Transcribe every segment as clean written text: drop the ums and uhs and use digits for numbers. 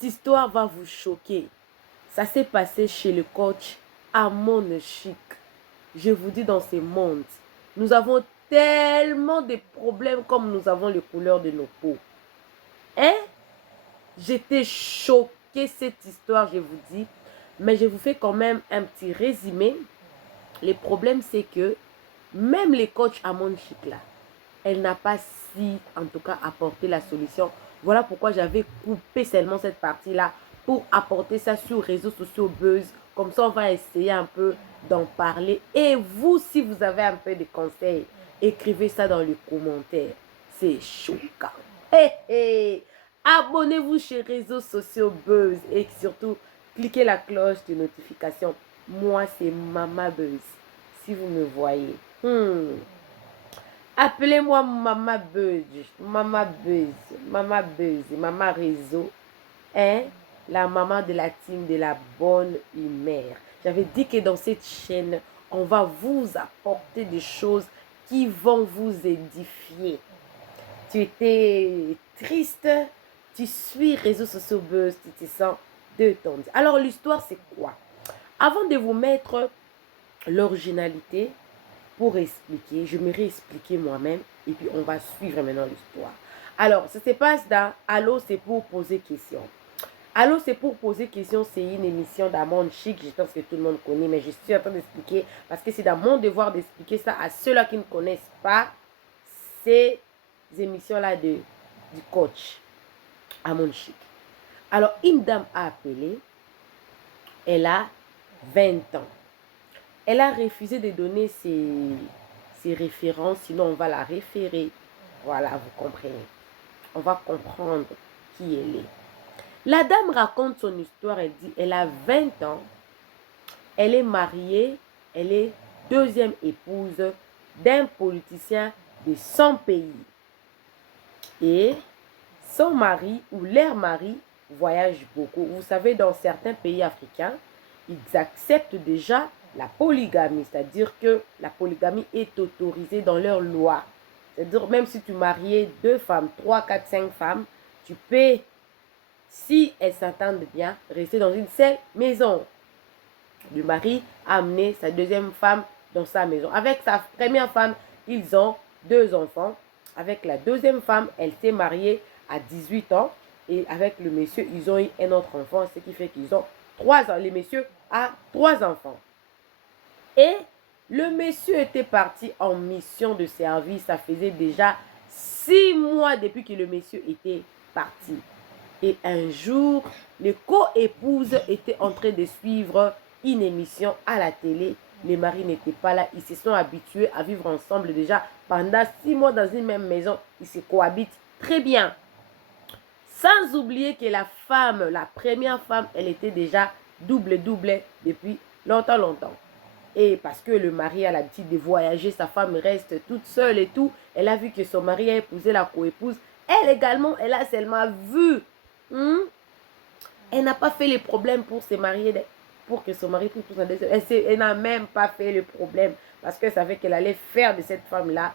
Cette histoire va vous choquer. Ça s'est passé chez le coach Amon Chic. Je vous dis, dans ces mondes, nous avons tellement de problèmes comme nous avons les couleurs de nos peaux. Hein? J'étais choquée cette histoire, je vous dis. Mais je vous fais quand même un petit résumé. Le problème, c'est que même les coachs Amon Chic là, elle n'a pas si, en tout cas, apporté la solution. Voilà pourquoi j'avais coupé seulement cette partie-là pour apporter ça sur les réseaux sociaux Buzz. Comme ça, on va essayer un peu d'en parler. Et vous, si vous avez un peu de conseils, écrivez ça dans les commentaires. C'est choquant. Hey, hey. Abonnez-vous chez les réseaux sociaux Buzz et surtout, cliquez la cloche de notification. Moi, c'est Mama Buzz. Si vous me voyez. Appelez-moi Mama Buzz, Mama Buzz, Mama Buzz, Mama Réseau, hein? La maman de la team de la bonne humeur. J'avais dit que dans cette chaîne, on va vous apporter des choses qui vont vous édifier. Tu étais triste, tu suis réseaux sociaux Buzz, tu te sens de ton. Alors l'histoire c'est quoi? Avant de vous mettre l'originalité, pour expliquer, je me réexpliquer moi-même et puis on va suivre maintenant l'histoire. Alors, ça se passe dans Allô, c'est pour poser question. Allô, c'est pour poser question, c'est une émission d'Amon Chic, je pense que tout le monde connaît, mais je suis en train d'expliquer parce que c'est dans mon devoir d'expliquer ça à ceux-là qui ne connaissent pas ces émissions-là du coach Amon Chic. Alors, une dame a appelé, elle a 20 ans. Elle a refusé de donner ses références, sinon on va la référer. Voilà, vous comprenez. On va comprendre qui elle est. La dame raconte son histoire, elle dit, elle a 20 ans, elle est mariée, elle est deuxième épouse d'un politicien de son pays. Et son mari ou leur mari voyage beaucoup. Vous savez, dans certains pays africains, ils acceptent déjà la polygamie, c'est-à-dire que la polygamie est autorisée dans leur loi. C'est-à-dire même si tu mariais 2 femmes, 3, 4, 5 femmes, tu peux, si elles s'entendent bien, rester dans une seule maison. Le mari a amené sa deuxième femme dans sa maison. Avec sa première femme, ils ont 2 enfants. Avec la deuxième femme, elle s'est mariée à 18 ans. Et avec le monsieur, ils ont eu un autre enfant, ce qui fait qu'ils ont 3 ans. Le monsieur a 3 enfants. Et le monsieur était parti en mission de service. Ça faisait déjà 6 mois depuis que le monsieur était parti. Et un jour, les co-épouses étaient en train de suivre une émission à la télé. Les maris n'étaient pas là. Ils se sont habitués à vivre ensemble déjà pendant 6 mois dans une même maison. Ils se cohabitent très bien. Sans oublier que la femme, la première femme, elle était déjà double depuis longtemps. Et parce que le mari a l'habitude de voyager, sa femme reste toute seule et tout. Elle a vu que son mari a épousé la co-épouse. Elle également, elle a seulement vu. Elle n'a pas fait les problèmes pour se marier, pour que son mari trouve son deuxième. Elle n'a même pas fait le problème parce qu'elle savait qu'elle allait faire de cette femme-là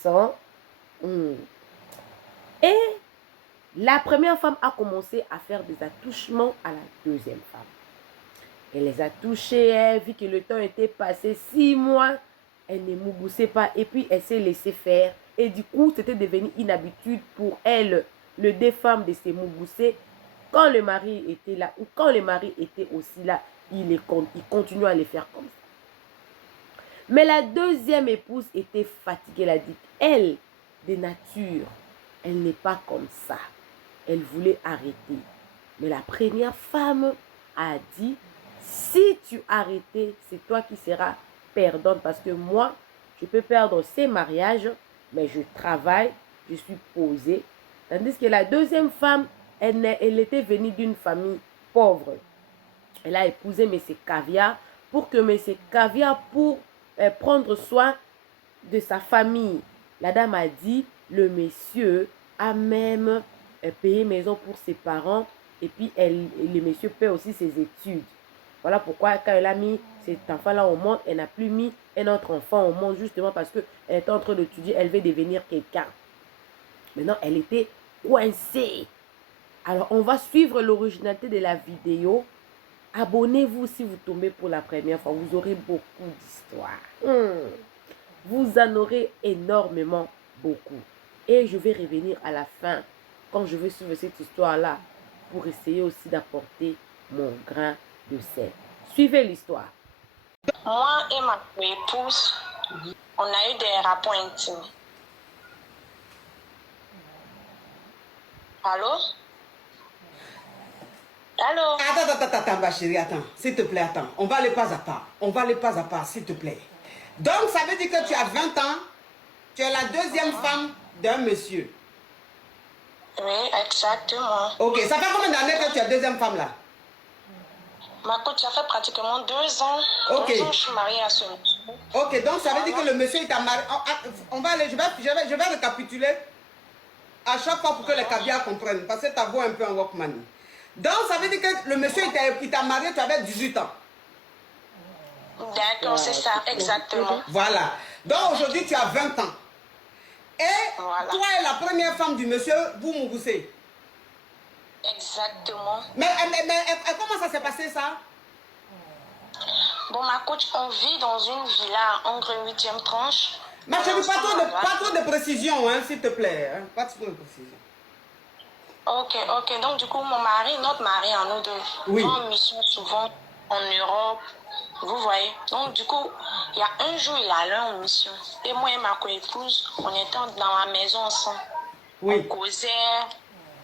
son. Et la première femme a commencé à faire des attouchements à la deuxième femme. Elle les a touchés, elle vit que le temps était passé 6 mois. Elle ne mougoussait pas et puis elle s'est laissée faire. Et du coup, c'était devenu une habitude pour elle, le deux femmes, de se mougousser. Quand le mari était là ou quand le mari était aussi là, il continue à les faire comme ça. Mais la deuxième épouse était fatiguée. Elle a dit, elle, de nature, elle n'est pas comme ça. Elle voulait arrêter. Mais la première femme a dit, si tu arrêtais, c'est toi qui seras perdante. Parce que moi, je peux perdre ces mariages, mais je travaille, je suis posée. Tandis que la deuxième femme, elle était venue d'une famille pauvre. Elle a épousé M. Caviar pour que M. Caviar, pour prendre soin de sa famille. La dame a dit, le monsieur a même payé maison pour ses parents et puis le monsieur paie aussi ses études. Voilà pourquoi quand elle a mis cet enfant-là au monde, elle n'a plus mis un autre enfant au monde justement parce qu'elle était en train d'étudier, elle veut devenir quelqu'un. Maintenant, elle était coincée. Alors, on va suivre l'originalité de la vidéo. Abonnez-vous si vous tombez pour la première fois. Vous aurez beaucoup d'histoires. Vous en aurez énormément, beaucoup. Et je vais revenir à la fin, quand je vais suivre cette histoire-là, pour essayer aussi d'apporter mon grain de sel. Suivez l'histoire. Moi et ma épouse, on a eu des rapports intimes. Allô? Allô? Attends, ma chérie, attends. S'il te plaît, attends. On va aller pas à pas. On va aller pas à pas, s'il te plaît. Donc, ça veut dire que tu as 20 ans, tu es la deuxième femme d'un monsieur. Oui, exactement. Ok, ça fait combien d'années que tu es deuxième femme là? Ma coach, ça fait pratiquement 2 ans. Ok. 2 ans, je suis mariée à ce monsieur. Ok, donc ça veut dire que le monsieur il t'a marié. On va aller, je vais récapituler à chaque fois pour que les caviars comprennent. Parce que ta voix est un peu en Walkman. Donc, ça veut dire que le monsieur il t'a marié, tu avais 18 ans. D'accord, c'est ça, exactement. Voilà. Donc aujourd'hui, tu as 20 ans. Et Voilà. toi et la première femme du monsieur, vous moussez. Exactement. Mais comment ça s'est passé ça? Bon, ma coach, on vit dans une villa en 8e tranche. Mais je veux pas trop de précision, hein, s'il te plaît. Hein. Pas trop de précision. Ok. Donc, du coup, notre mari en nous deux, Oui. va en mission souvent en Europe. Vous voyez. Donc, du coup, il y a un jour, il allait en mission. Et moi et ma co-épouse, on était dans la maison ensemble. Oui. On causait.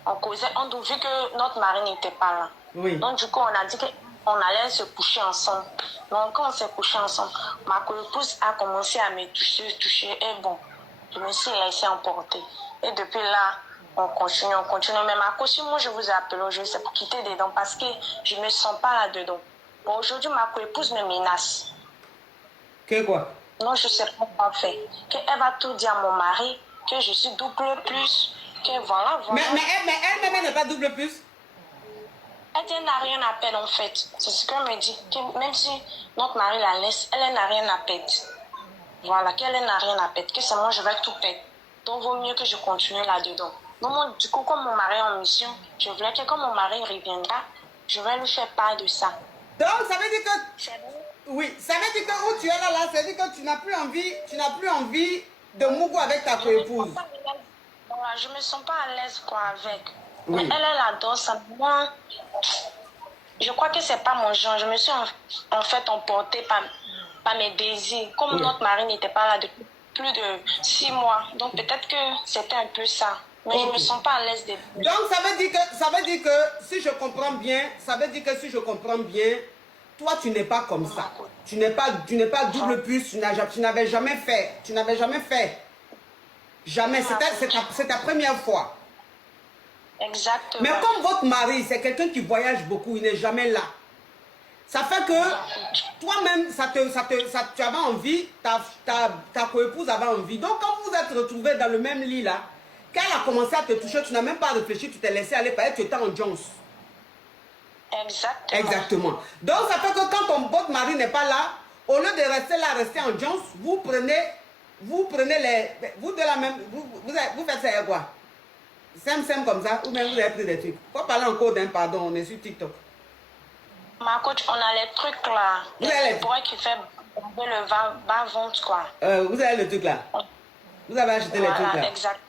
Vu que notre mari n'était pas là. Oui. Donc, du coup, on a dit qu'on allait se coucher ensemble. Donc, quand on s'est couché ensemble, ma co-épouse a commencé à me toucher. Et bon, je me suis laissée emporter. Et depuis là, on continue. Mais ma coach, moi, je vous ai appelé aujourd'hui, c'est pour quitter dedans parce que je ne me sens pas là-dedans. Bon, aujourd'hui, ma co-épouse me menace. Que quoi? Non, je ne sais pas quoi faire. Qu'elle va tout dire à mon mari, que je suis double plus, que voilà. Mais elle-même, elle n'est pas double plus. Elle n'a rien à perdre en fait. C'est ce qu'elle me dit. Que même si notre mari la laisse, elle n'a rien à perdre. Voilà, qu'elle n'a rien à perdre. Que c'est moi, je vais tout perdre. Donc, vaut mieux que je continue là-dedans. Donc, moi, du coup, comme mon mari est en mission, je voulais que quand mon mari reviendra, je vais lui faire part de ça. Donc, ça veut dire que... Oui, ça veut dire que où tu es là, ça veut dire que tu n'as plus envie de mougou avec ta co-épouse. Voilà, je me sens pas à l'aise quoi avec. Oui. Mais elle adore ça. Moi, je crois que c'est pas mon genre. Je me suis en fait emportée par mes désirs. Comme Oui. notre mari n'était pas là depuis plus de 6 mois. Donc peut-être que c'était un peu ça. Mais je me sens pas à l'aise des... Donc ça veut dire que si je comprends bien, toi tu n'es pas comme ça. Tu n'es pas double plus, tu n'avais jamais fait. Jamais, c'est ta première fois. Exactement. Mais comme votre mari, c'est quelqu'un qui voyage beaucoup, il n'est jamais là. Ça fait que toi-même, tu avais envie, ta co-épouse avait envie. Donc quand vous vous êtes retrouvés dans le même lit là, quand elle a commencé à te toucher, tu n'as même pas réfléchi, tu t'es laissé aller parce que tu étais en Jones. Exactement. Donc ça fait que quand votre mari n'est pas là, au lieu de rester en Jones, vous prenez vous de la même, vous faites ça quoi? Sem comme ça, ou même vous avez pris des trucs. Faut parler encore d'un pardon, on est sur TikTok. Ma coach, on a les trucs là. Le bois qui fait le bas-ventre quoi. Vous avez le truc là. Vous avez acheté les trucs là. Exact.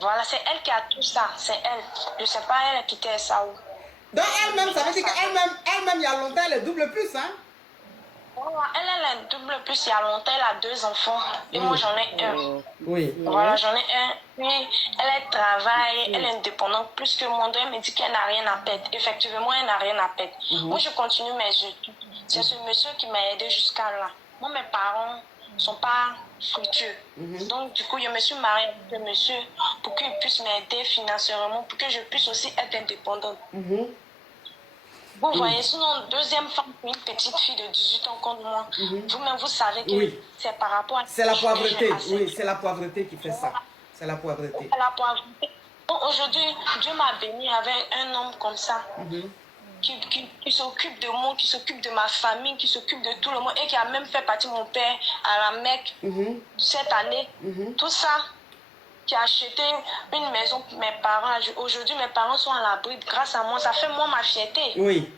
Voilà, c'est elle qui a tout ça. C'est elle. Je ne sais pas elle qui était ça où. Donc elle-même, ça veut dire qu'elle-même, il y a longtemps, elle est double plus, hein? Voilà, elle est double plus, il y a longtemps, elle a 2 enfants. Et moi, j'en ai un. Oui. Voilà, j'en ai un. Puis, elle travaille, elle est indépendante plus que moi. Donc, elle me dit qu'elle n'a rien à perdre. Effectivement, elle n'a rien à perdre. Moi, je continue mes études. C'est ce monsieur qui m'a aidé jusqu'à là. Moi, mes parents ne sont pas fructueux. Donc, du coup, je me suis mariée avec le monsieur pour qu'il puisse m'aider financièrement, pour que je puisse aussi être indépendante. Vous voyez, sinon, deuxième femme, une petite fille de 18 ans comme moi, vous-même, vous savez que c'est par rapport à... C'est la pauvreté, oui, c'est la pauvreté qui fait ça. C'est la pauvreté. C'est la pauvreté. Aujourd'hui, Dieu m'a béni avec un homme comme ça, qui s'occupe de moi, qui s'occupe de ma famille, qui s'occupe de tout le monde, et qui a même fait partie de mon père à la Mecque cette année. Tout ça, qui a acheté une maison pour mes parents. Aujourd'hui, mes parents sont à l'abri grâce à moi. Ça fait moi ma fierté. Oui.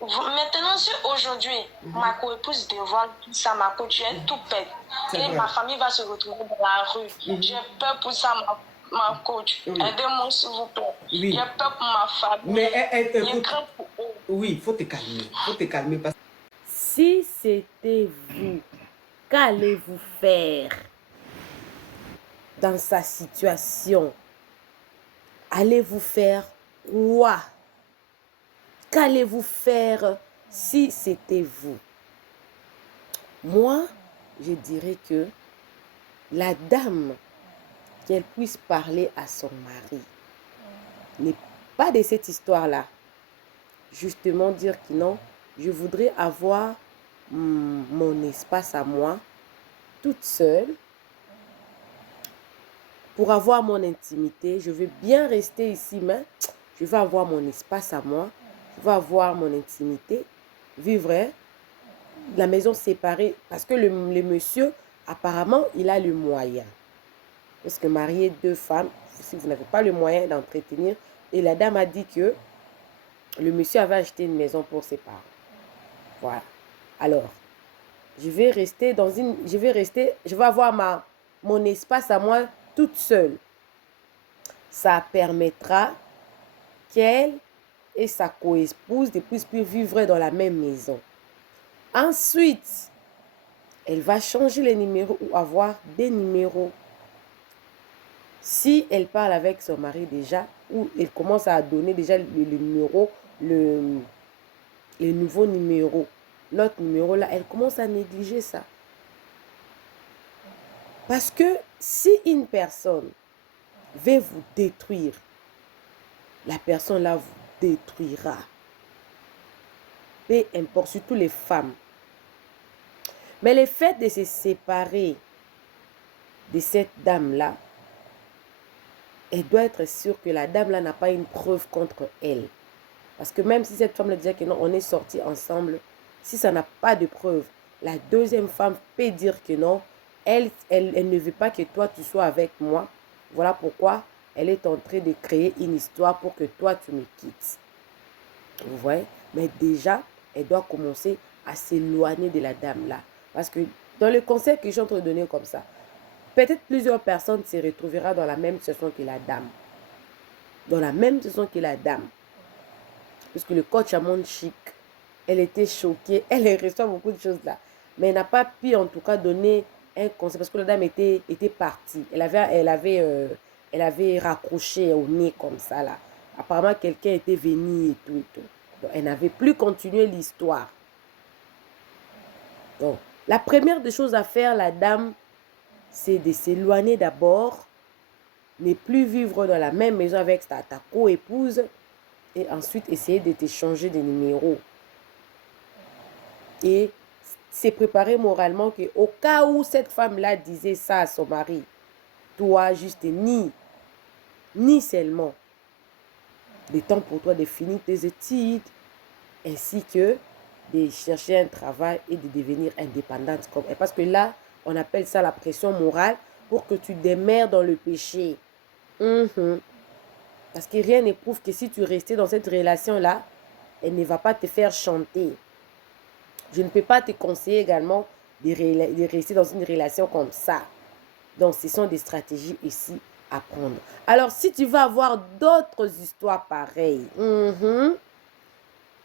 Maintenant, si aujourd'hui, ma co-épouse dévoile tout ça, ma coach, j'ai tout pète. Et ma famille va se retrouver dans la rue. J'ai peur pour ça, ma coach. Aidez-moi, s'il vous plaît. Oui. J'ai peur pour ma famille. Mais J'ai écoute, craint pour eux. oui, il faut te calmer. Faut te calmer parce Si c'était vous, qu'allez-vous faire dans sa situation? Allez-vous faire quoi? Qu'allez-vous faire si c'était vous? Moi, je dirais que la dame, qu'elle puisse parler à son mari, n'est pas de cette histoire-là. Justement dire que non, je voudrais avoir mon espace à moi, toute seule, pour avoir mon intimité. Je veux bien rester ici, mais je veux avoir mon espace à moi. Je veux avoir mon intimité. Vivre la maison séparée. Parce que le monsieur, apparemment, il a le moyen. Parce que marier 2 femmes, si vous n'avez pas le moyen d'entretenir. Et la dame a dit que le monsieur avait acheté une maison pour ses parents. Voilà. Alors, je vais rester dans une... Je vais avoir mon espace à moi toute seule. Ça permettra qu'elle et sa co-épouse ne puissent plus vivre dans la même maison. Ensuite, elle va changer les numéros ou avoir des numéros. Si elle parle avec son mari déjà, ou elle commence à donner déjà le numéro, le nouveau numéro, l'autre numéro là, elle commence à négliger ça. Parce que si une personne veut vous détruire, la personne là vous détruira. Peu importe, surtout les femmes. Mais le fait de se séparer de cette dame-là, elle doit être sûre que la dame-là n'a pas une preuve contre elle. Parce que même si cette femme-là disait que non, on est sortis ensemble, si ça n'a pas de preuve, la deuxième femme peut dire que non, elle ne veut pas que toi tu sois avec moi. Voilà pourquoi elle est en train de créer une histoire pour que toi tu me quittes. Vous voyez? Mais déjà, elle doit commencer à s'éloigner de la dame-là. Parce que dans le conseil que je suis en train de donner comme ça, peut-être plusieurs personnes se retrouveront dans la même situation que la dame. Dans la même situation que la dame. Parce que le coach à Monde Chic, elle était choquée. Elle reçoit beaucoup de choses là. Mais elle n'a pas pu en tout cas donner un conseil. Parce que la dame était partie. Elle avait raccroché au nez comme ça là. Apparemment, quelqu'un était venu et tout et tout. Donc, elle n'avait plus continué l'histoire. Donc, la première des choses à faire, la dame, c'est de s'éloigner d'abord. Ne plus vivre dans la même maison avec ta co-épouse. Et ensuite, essayer de t'échanger des numéros. Et c'est préparer moralement qu'au cas où cette femme-là disait ça à son mari, toi, juste ni seulement des temps pour toi de finir tes études, ainsi que de chercher un travail et de devenir indépendante. Parce que là, on appelle ça la pression morale pour que tu demeures dans le péché. Parce que rien ne prouve que si tu restais dans cette relation-là, elle ne va pas te faire chanter. Je ne peux pas te conseiller également de rester dans une relation comme ça. Donc, ce sont des stratégies ici à prendre. Alors, si tu veux avoir d'autres histoires pareilles,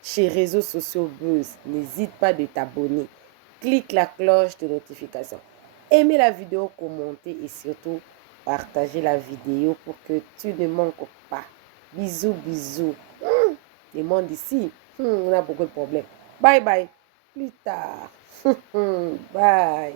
chez Réseaux sociaux Buzz, n'hésite pas de t'abonner. Clique la cloche de notification. Aimez la vidéo, commentez et surtout, partagez la vidéo pour que tu ne manques pas. Bisous, bisous. Le monde ici, on a beaucoup de problèmes. Bye bye. Plus tard. Bye.